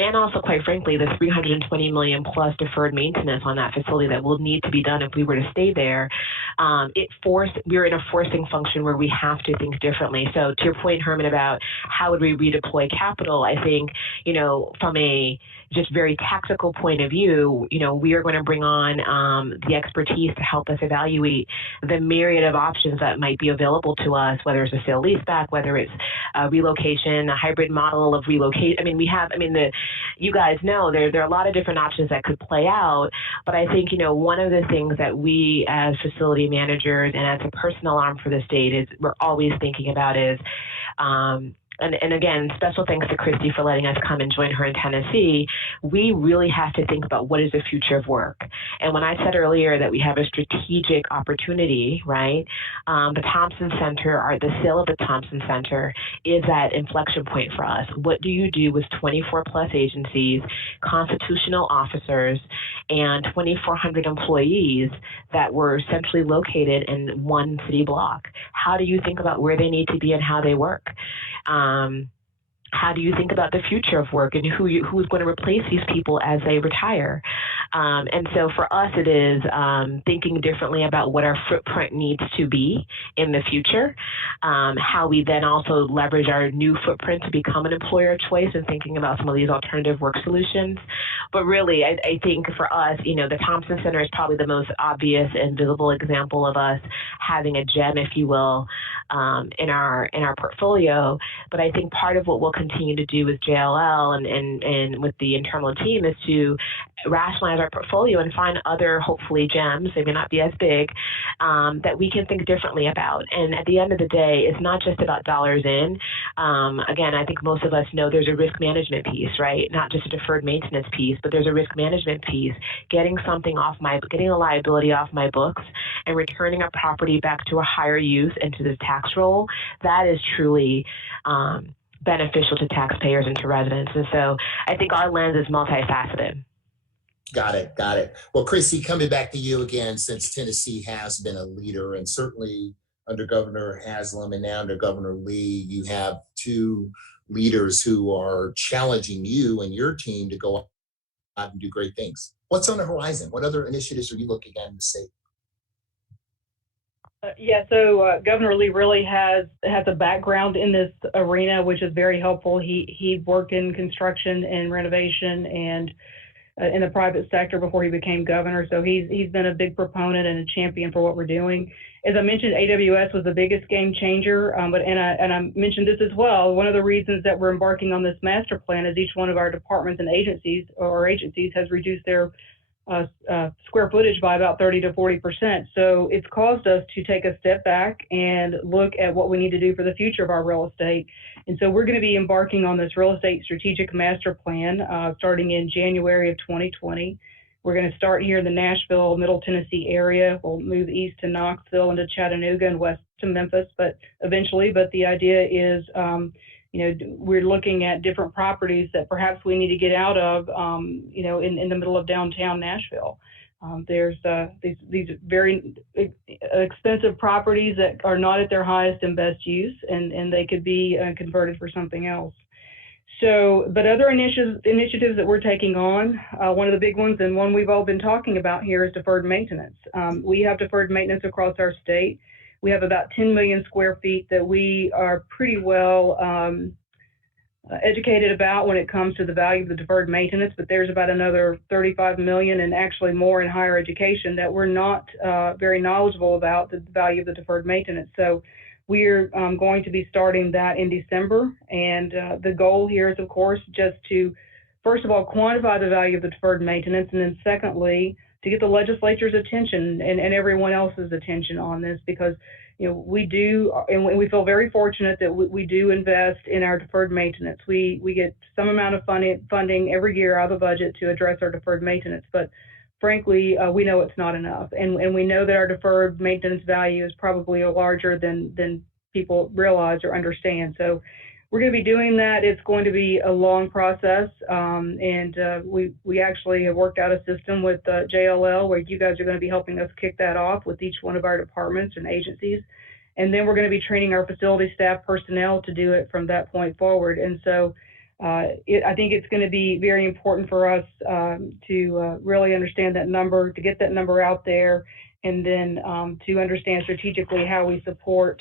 And also, quite frankly, the $320 million plus deferred maintenance on that facility that will need to be done if we were to stay there. We're in a forcing function where we have to think differently. So to your point, Herman, about how would we redeploy capital, I think, from a just very tactical point of view, we are going to bring on the expertise to help us evaluate the myriad of options that might be available to us, whether it's a sale leaseback, whether it's a relocation, a hybrid model of relocate. You guys know there are a lot of different options that could play out, but I think, one of the things that we as facility managers and as a personal arm for the state is we're always thinking about is, and again, special thanks to Christy for letting us come and join her in Tennessee. We really have to think about what is the future of work. And when I said earlier that we have a strategic opportunity, right? The Thompson Center, or the sale of the Thompson Center, is that inflection point for us. What do you do with 24 plus agencies, constitutional officers, and 2,400 employees that were centrally located in one city block? How do you think about where they need to be and how they work? How do you think about the future of work and who's going to replace these people as they retire? And so for us, it is thinking differently about what our footprint needs to be in the future, how we then also leverage our new footprint to become an employer of choice and thinking about some of these alternative work solutions. But really, I think for us, the Thompson Center is probably the most obvious and visible example of us having a gem, if you will, in our portfolio. But I think part of what we'll continue to do with JLL and with the internal team is to rationalize our portfolio and find other, hopefully, gems, they may not be as big, that we can think differently about. And at the end of the day, it's not just about dollars in. Again, I think most of us know there's a risk management piece, right? Not just a deferred maintenance piece, but there's a risk management piece. Getting a liability off my books and returning a property back to a higher use and to the tax roll, that is truly beneficial to taxpayers and to residents. And so I think our lens is multifaceted. Got it. Got it. Well, Chrissy, coming back to you again, since Tennessee has been a leader, and certainly under Governor Haslam and now under Governor Lee, you have two leaders who are challenging you and your team to go out and do great things. What's on the horizon? What other initiatives are you looking at in the state? So Governor Lee really has a background in this arena, which is very helpful. He worked in construction and renovation and in the private sector before he became governor. So he's been a big proponent and a champion for what we're doing. As I mentioned, AWS was the biggest game changer, but I mentioned this as well. One of the reasons that we're embarking on this master plan is each one of our departments and agencies has reduced their square footage by about 30 to 40%. So it's caused us to take a step back and look at what we need to do for the future of our real estate. And so we're going to be embarking on this real estate strategic master plan starting in January of 2020. We're going to start here in the Nashville, Middle Tennessee area. We'll move east to Knoxville and to Chattanooga and west to Memphis, but the idea is we're looking at different properties that perhaps we need to get out of, in the middle of downtown Nashville. There's these very expensive properties that are not at their highest and best use, and they could be converted for something else. So, but other initiatives that we're taking on, one of the big ones and one we've all been talking about here is deferred maintenance. We have deferred maintenance across our state. We have about 10 million square feet that we are pretty well educated about when it comes to the value of the deferred maintenance, but there's about another 35 million and actually more in higher education that we're not very knowledgeable about the value of the deferred maintenance. So we're going to be starting that in December. And the goal here is, of course, just to, first of all, quantify the value of the deferred maintenance, and then secondly, to get the legislature's attention and everyone else's attention on this, because we do, and we feel very fortunate that we do invest in our deferred maintenance. We get some amount of funding every year out of the budget to address our deferred maintenance, but frankly, we know it's not enough, and we know that our deferred maintenance value is probably larger than people realize or understand. So we're going to be doing that. It's going to be a long process, and we actually have worked out a system with JLL where you guys are going to be helping us kick that off with each one of our departments and agencies. And then we're going to be training our facility staff personnel to do it from that point forward. And so I think it's going to be very important for us to really understand that number, to get that number out there, and then to understand strategically how we support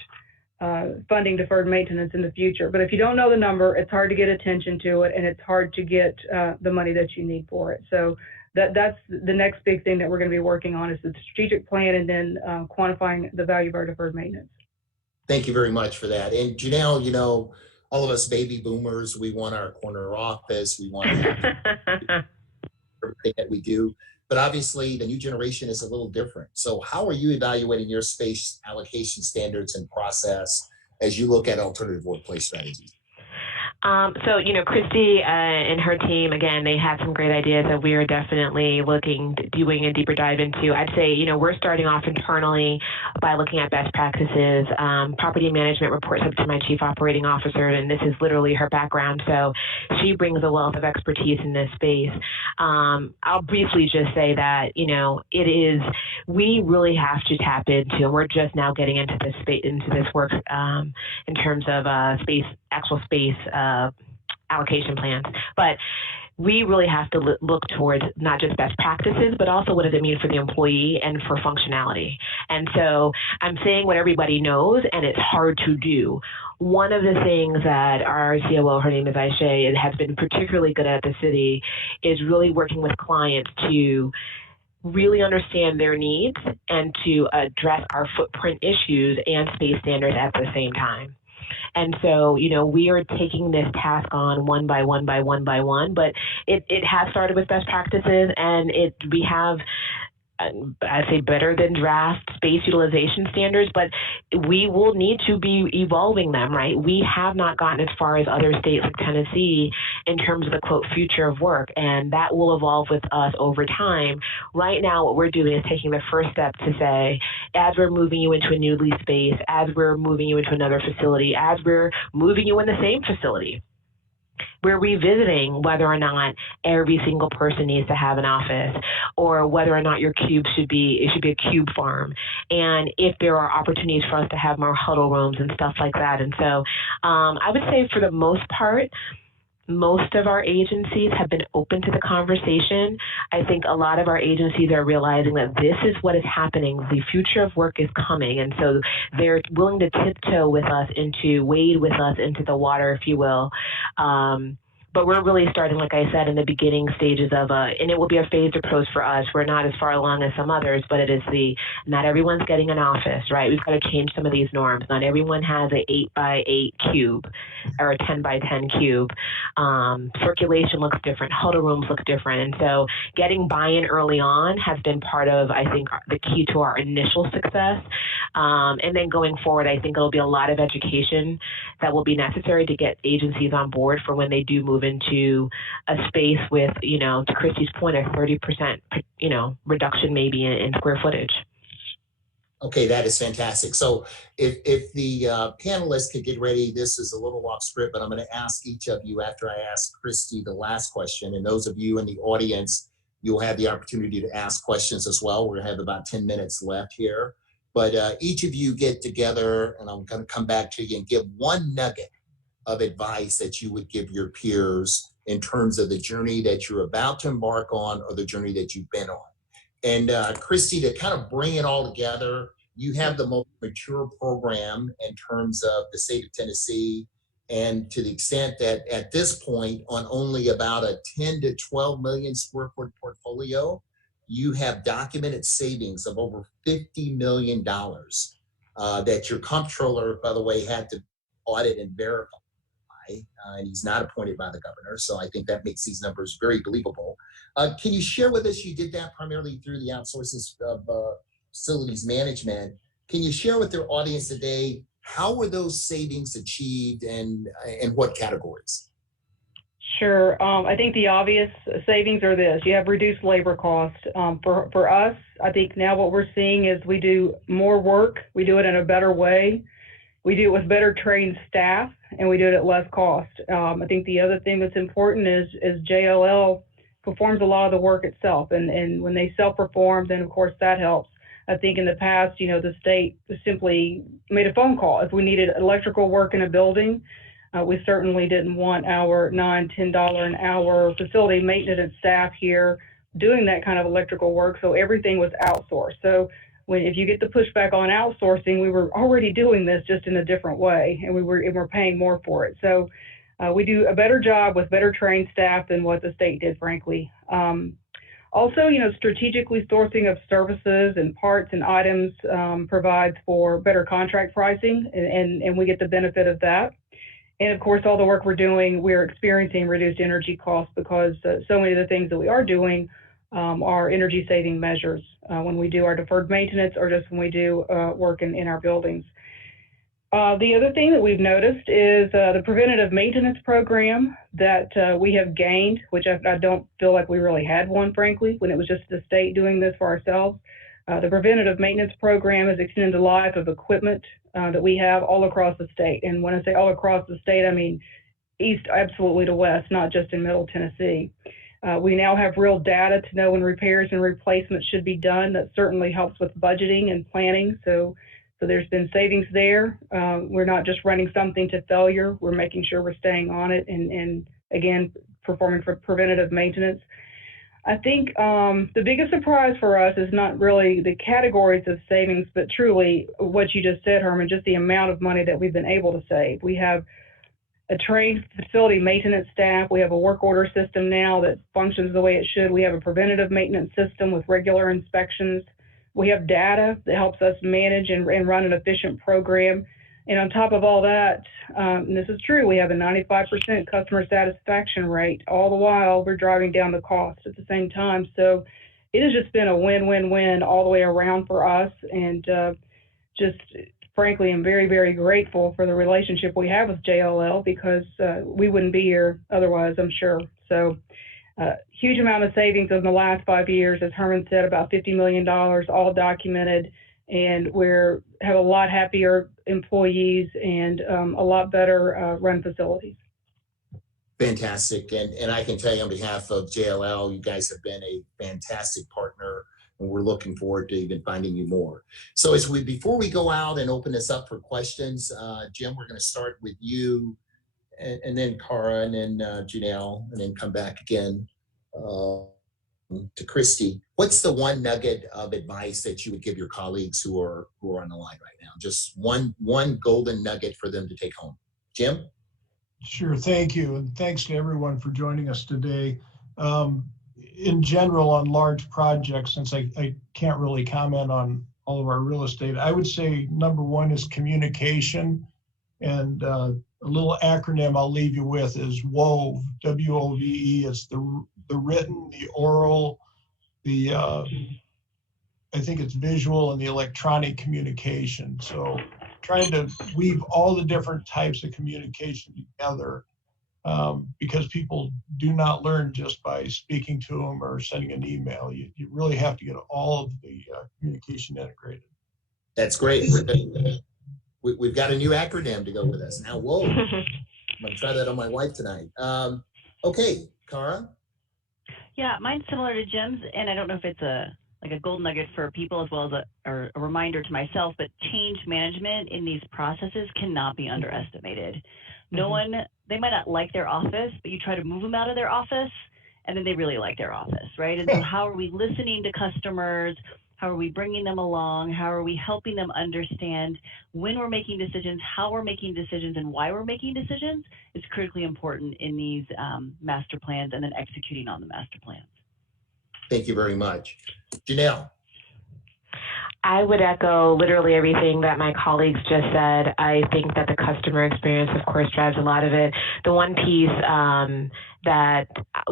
funding deferred maintenance in the future. But if you don't know the number, it's hard to get attention to it, and it's hard to get the money that you need for it. So that's the next big thing that we're going to be working on is the strategic plan, and then quantifying the value of our deferred maintenance. Thank you very much for that. And Janelle, all of us baby boomers, we want our corner office, we want to have everything that we do. But obviously, the new generation is a little different. So how are you evaluating your space allocation standards and process as you look at alternative workplace strategies? Christy and her team, again, they had some great ideas that we are definitely doing a deeper dive into. I'd say, we're starting off internally by looking at best practices. Property management reports up to my chief operating officer, and this is literally her background. So she brings a wealth of expertise in this space. I'll briefly just say that, we really have to tap into, and we're just now getting into this space, into this work in terms of actual space allocation plans, but we really have to look towards not just best practices, but also what does it mean for the employee and for functionality. And so I'm saying what everybody knows, and it's hard to do. One of the things that our COO, her name is Aisha, has been particularly good at the city is really working with clients to really understand their needs and to address our footprint issues and space standards at the same time. And so, we are taking this task on one by one, but it has started with best practices, and we have, I'd say, better than draft space utilization standards, but we will need to be evolving them, right? We have not gotten as far as other states like Tennessee in terms of the, quote, future of work, and that will evolve with us over time. Right now, what we're doing is taking the first step to say, as we're moving you into a new lease space, as we're moving you into another facility, as we're moving you in the same facility, we're revisiting whether or not every single person needs to have an office, or whether or not your cube should be a cube farm, and if there are opportunities for us to have more huddle rooms and stuff like that. And so I would say for the most part, most of our agencies have been open to the conversation. I think a lot of our agencies are realizing that this is what is happening. The future of work is coming. And so they're willing to tiptoe with us wade with us into the water, if you will. But we're really starting, like I said, in the beginning stages of and it will be a phased approach for us. We're not as far along as some others, but it is not everyone's getting an office, right? We've got to change some of these norms. Not everyone has an 8x8 cube or a 10x10 cube. Circulation looks different. Huddle rooms look different. And so getting buy-in early on has been part of, I think, the key to our initial success. And then going forward, I think it'll be a lot of education that will be necessary to get agencies on board for when they do move into a space with, to Christy's point, a 30%, reduction maybe in square footage. Okay, that is fantastic. So if the panelists could get ready, this is a little off script, but I'm going to ask each of you after I ask Christy the last question. And those of you in the audience, you'll have the opportunity to ask questions as well. We're going to have about 10 minutes left here. But each of you get together, and I'm going to come back to you and give one nugget of advice that you would give your peers in terms of the journey that you're about to embark on or the journey that you've been on. And Christy, to kind of bring it all together, you have the most mature program in terms of the state of Tennessee. And to the extent that at this point, on only about a 10 to 12 million square foot portfolio, you have documented savings of over $50 million that your comptroller, by the way, had to audit and verify. And he's not appointed by the governor. So I think that makes these numbers very believable. Can you share with us, you did that primarily through the outsources of facilities management. Can you share with their audience today, how were those savings achieved and what categories? Sure. I think the obvious savings are this. You have reduced labor costs. For us, I think now what we're seeing is we do more work. We do it in a better way. We do it with better trained staff, and we do it at less cost. I think the other thing that's important is JLL performs a lot of the work itself. And when they self-perform, then of course that helps. I think in the past, the state simply made a phone call. If we needed electrical work in a building, we certainly didn't want our $9, $10 an hour facility maintenance staff here doing that kind of electrical work. So everything was outsourced. So if you get the pushback on outsourcing, we were already doing this just in a different way, and we're paying more for it. So we do a better job with better trained staff than what the state did, frankly. Also, strategically sourcing of services and parts and items provides for better contract pricing, and we get the benefit of that. And of course, all the work we're doing, we're experiencing reduced energy costs because so many of the things that we are doing are energy saving measures when we do our deferred maintenance or just when we do work in our buildings. The other thing that we've noticed is the preventative maintenance program that we have gained, which I don't feel like we really had one, frankly, when it was just the state doing this for ourselves. The preventative maintenance program is extending the life of equipment that we have all across the state. And when I say all across the state, I mean east absolutely to west, not just in Middle Tennessee. We now have real data to know when repairs and replacements should be done. That certainly helps with budgeting and planning. So there's been savings there. We're not just running something to failure. We're making sure we're staying on it and again, performing for preventative maintenance. I think the biggest surprise for us is not really the categories of savings, but truly what you just said, Herman, just the amount of money that we've been able to save. We have a trained facility maintenance staff. We have a work order system now that functions the way it should. We have a preventative maintenance system with regular inspections. We have data that helps us manage and run an efficient program. And on top of all that, and this is true, we have a 95% customer satisfaction rate. All the while, we're driving down the cost at the same time. So it has just been a win-win-win all the way around for us. And just frankly, I'm very, very grateful for the relationship we have with JLL because we wouldn't be here otherwise, I'm sure. So huge amount of savings in the last 5 years, as Herman said, about $50 million, all documented. And have a lot happier employees and a lot better run facilities. Fantastic. And I can tell you on behalf of JLL, you guys have been a fantastic partner, and we're looking forward to even finding you more. So before we go out and open this up for questions, Jim, we're going to start with you, and then Cara, and then Janelle, and then come back again to Christy. What's the one nugget of advice that you would give your colleagues who are on the line right now? Just one golden nugget for them to take home. Jim? Sure, thank you. And thanks to everyone for joining us today. In general, on large projects, since I can't really comment on all of our real estate, I would say number one is communication. And a little acronym I'll leave you with is WOVE, W-O-V-E. It's the written, the oral, the I think it's visual, and the electronic communication. So trying to weave all the different types of communication together, because people do not learn just by speaking to them or sending an email. You really have to get all of the communication integrated. That's great. We've got a new acronym to go with us now. Whoa, I'm gonna try that on my wife tonight. Okay, Cara. Yeah, mine's similar to Jim's, and I don't know if it's a gold nugget for people as well as a reminder to myself, but change management in these processes cannot be underestimated. No one, they might not like their office, but you try to move them out of their office, and then they really like their office, right? And so how are we listening to customers? How are we bringing them along? How are we helping them understand when we're making decisions, how we're making decisions, and why we're making decisions is critically important in these master plans and then executing on the master plans. Thank you very much. Janelle. I would echo literally everything that my colleagues just said. I think that the customer experience, of course, drives a lot of it. The one piece that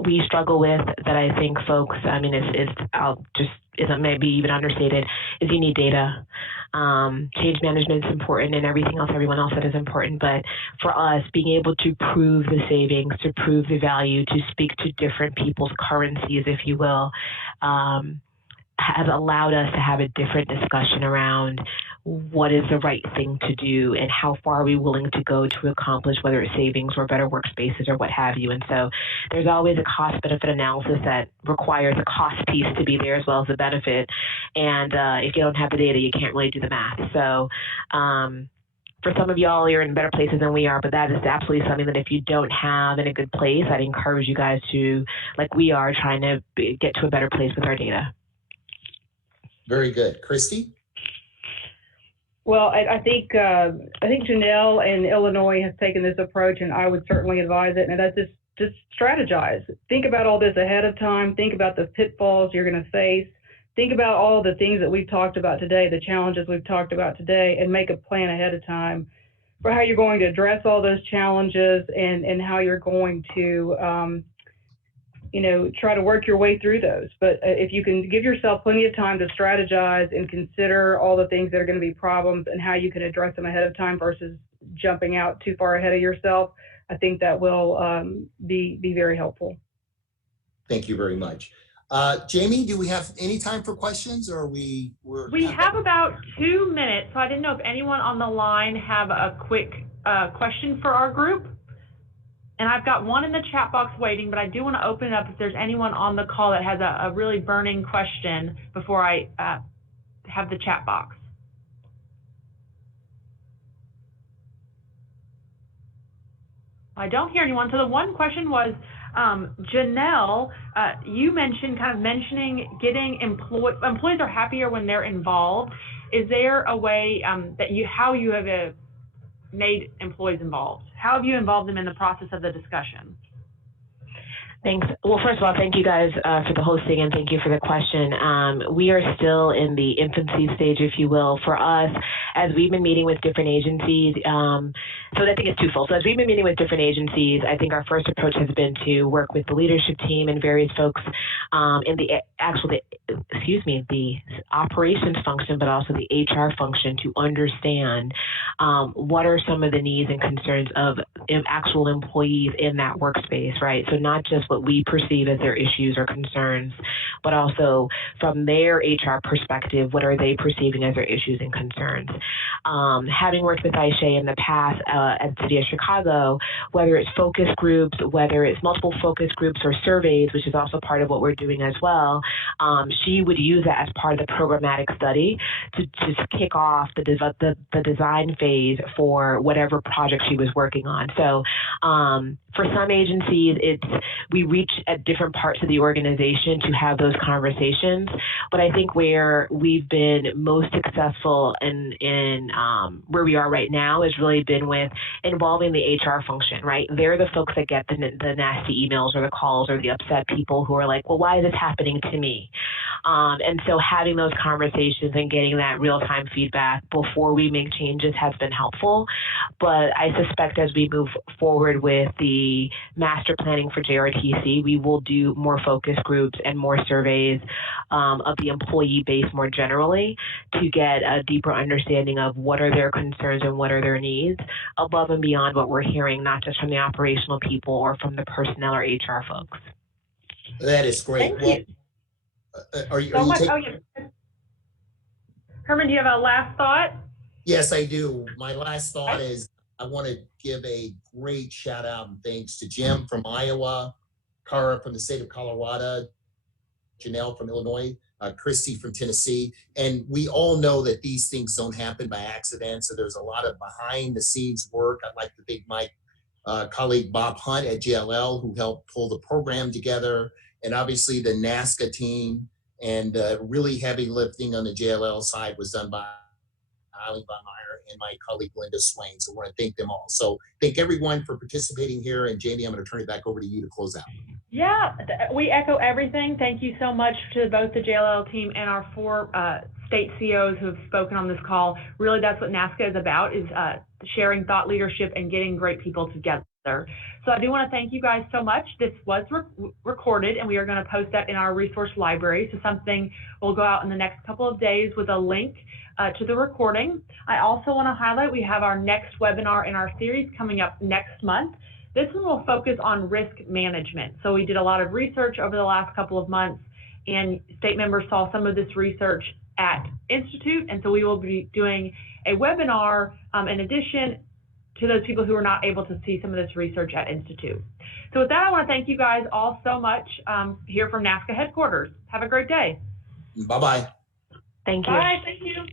we struggle with that I think folks, I mean, isn't maybe even understated, is you need data. Change management is important, and everything else, everyone else said is important. But for us, being able to prove the savings, to prove the value, to speak to different people's currencies, if you will, has allowed us to have a different discussion around what is the right thing to do and how far are we willing to go to accomplish, whether it's savings or better workspaces or what have you. And so there's always a cost benefit analysis that requires a cost piece to be there as well as the benefit. And if you don't have the data, you can't really do the math. So for some of y'all, you're in better places than we are, but that is absolutely something that if you don't have in a good place, I'd encourage you guys to, like we are, trying to get to a better place with our data. Very good. Christy? Well, I think Janelle and Illinois has taken this approach, and I would certainly advise it. And that's just strategize. Think about all this ahead of time. Think about the pitfalls you're going to face. Think about all the things that we've talked about today, the challenges we've talked about today, and make a plan ahead of time for how you're going to address all those challenges and how you're going to try to work your way through those. But if you can give yourself plenty of time to strategize and consider all the things that are going to be problems and how you can address them ahead of time versus jumping out too far ahead of yourself, I think that will be very helpful. Thank you very much. Jamie, do we have any time for questions, or we have about 2 minutes, so I didn't know if anyone on the line have a quick question for our group. And I've got one in the chat box waiting, but I do want to open it up if there's anyone on the call that has a really burning question before I have the chat box. I don't hear anyone. So the one question was, Janelle, you mentioned getting employees are happier when they're involved. Is there a way how you have made employees involved? How have you involved them in the process of the discussion? Thanks. Well, first of all, thank you guys for the hosting, and thank you for the question. We are still in the infancy stage, if you will. For us, as we've been meeting with different agencies, so I think it's twofold. So as we've been meeting with different agencies, I think our first approach has been to work with the leadership team and various folks in the operations function, but also the HR function, to understand what are some of the needs and concerns of actual employees in that workspace, right? So not just what we perceive as their issues or concerns, but also from their HR perspective, what are they perceiving as their issues and concerns. Having worked with Aisha in the past at the City of Chicago, whether it's focus groups, whether it's multiple focus groups or surveys, which is also part of what we're doing as well, she would use that as part of the programmatic study to kick off the design phase for whatever project she was working on. So for some agencies, we reach at different parts of the organization to have those conversations. But I think where we've been most successful in where we are right now has really been with involving the HR function, right? They're the folks that get the nasty emails or the calls or the upset people who are like, well, why is this happening to me? And so having those conversations and getting that real-time feedback before we make changes has been helpful. But I suspect as we move forward with the master planning for JRTC, we will do more focus groups and more surveys of the employee base more generally to get a deeper understanding of what are their concerns and what are their needs above and beyond what we're hearing, not just from the operational people or from the personnel or HR folks. That is great. Thank you. Are you Yeah. Herman, do you have a last thought? Yes, I do. My last thought is I want to give a great shout out and thanks to Jim from Iowa, Cara from the state of Colorado, Janelle from Illinois, Christy from Tennessee. And we all know that these things don't happen by accident. So there's a lot of behind the scenes work. I'd like to thank my colleague Bob Hunt at JLL, who helped pull the program together, and obviously the NASCA team, and really heavy lifting on the JLL side was done by Eileen Von Meyer and my colleague Linda Swain. So I want to thank them all. So thank everyone for participating here. And Jamie, I'm going to turn it back over to you to close out. Yeah, we echo everything. Thank you so much to both the JLL team and our 4 state COs who have spoken on this call. Really, that's what NASCA is about, is sharing thought leadership and getting great people together. So I do want to thank you guys so much. This was recorded, and we are going to post that in our resource library. So something will go out in the next couple of days with a link to the recording. I also want to highlight we have our next webinar in our series coming up next month. This one will focus on risk management. So we did a lot of research over the last couple of months, and state members saw some of this research at Institute, and so we will be doing a webinar in addition to those people who are not able to see some of this research at Institute. So with that, I want to thank you guys all so much here from NASCA headquarters. Have a great day. Bye-bye. Thank you. Bye. Thank you.